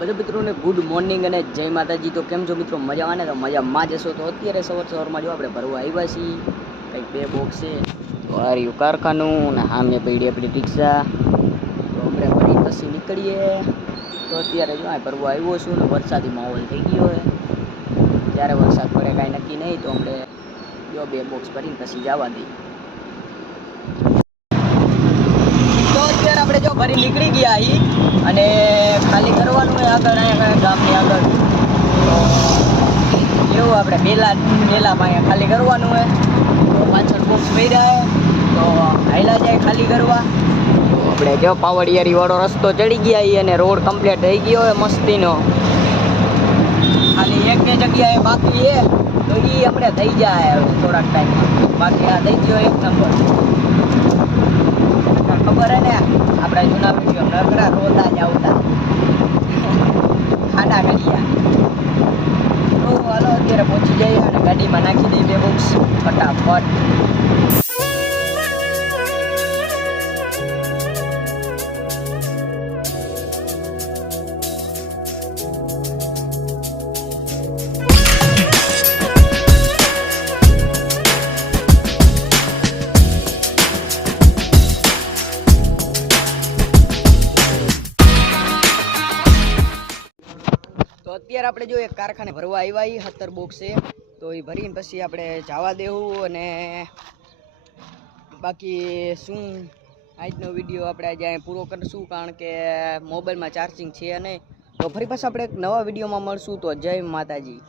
બધા મિત્રોને good morning અને જય માતાજી. તો કેમ છો મિત્રો? મજામાં ને? તો મજામાં જશો તો અત્યારે સવાર સવારમાં જો આપણે ભરવા આવ્યા છીએ. કંઈક બે બોક્સ છે. તો આ રહ્યું કારખાનું અને સામે પડી આપણી રિક્ષા. તો આપણે ફરી પછી નીકળીએ. તો અત્યારે જો આ ભરવા આવ્યો છું ને વરસાદી માહોલ થઈ ગયો છે. ત્યારે વરસાદ પડે કાંઈ નક્કી નહીં. તો આપણે જો બે બોક્સ ભરીને પછી જવા દઈએ તો ભરી નીકળી ગયા અહીં અને ખાલી કરવાનું હોય આગળ, અહીંયા ગામની આગળ. એવું આપણે બેલા બેલામાં અહીંયા ખાલી કરવાનું હોય. તો પાછળ બોક્સ છે તો હાઈલા જાય ખાલી કરવા. આપણે જો પાવડિયારી વાળો રસ્તો ચડી ગયા અહીં અને રોડ કમ્પ્લીટ થઈ ગયો હોય મસ્તીનો. ખાલી એક બે જગ્યાએ બાકી છે તો એ આપણે થઈ જાય થોડાક ટાઈમમાં બાકી આ થઈ ગયો એક નંબર તને ખબર હે ને આપણા જૂના નકરા રોતા જ આવતા ખાડા ગળિયા તો હાલો, અત્યારે પહોંચી જઈએ અને ગાડીમાં નાખી દઈએ બે ફટાફટ. તો અત્યારે આપણે જો એક કારખાને ભરવા આવ્યા એ સત્તર બોક્સ છે તો એ ભરીને પછી આપણે જવા દેવું અને બાકી શું આજનો વીડિયો આપણે આજે પૂરો કરીશું કારણ કે મોબાઈલમાં ચાર્જિંગ છે નહીં. તો ફરી પાછા આપણે એક નવા વિડીયોમાં મળશું. તો જય માતાજી.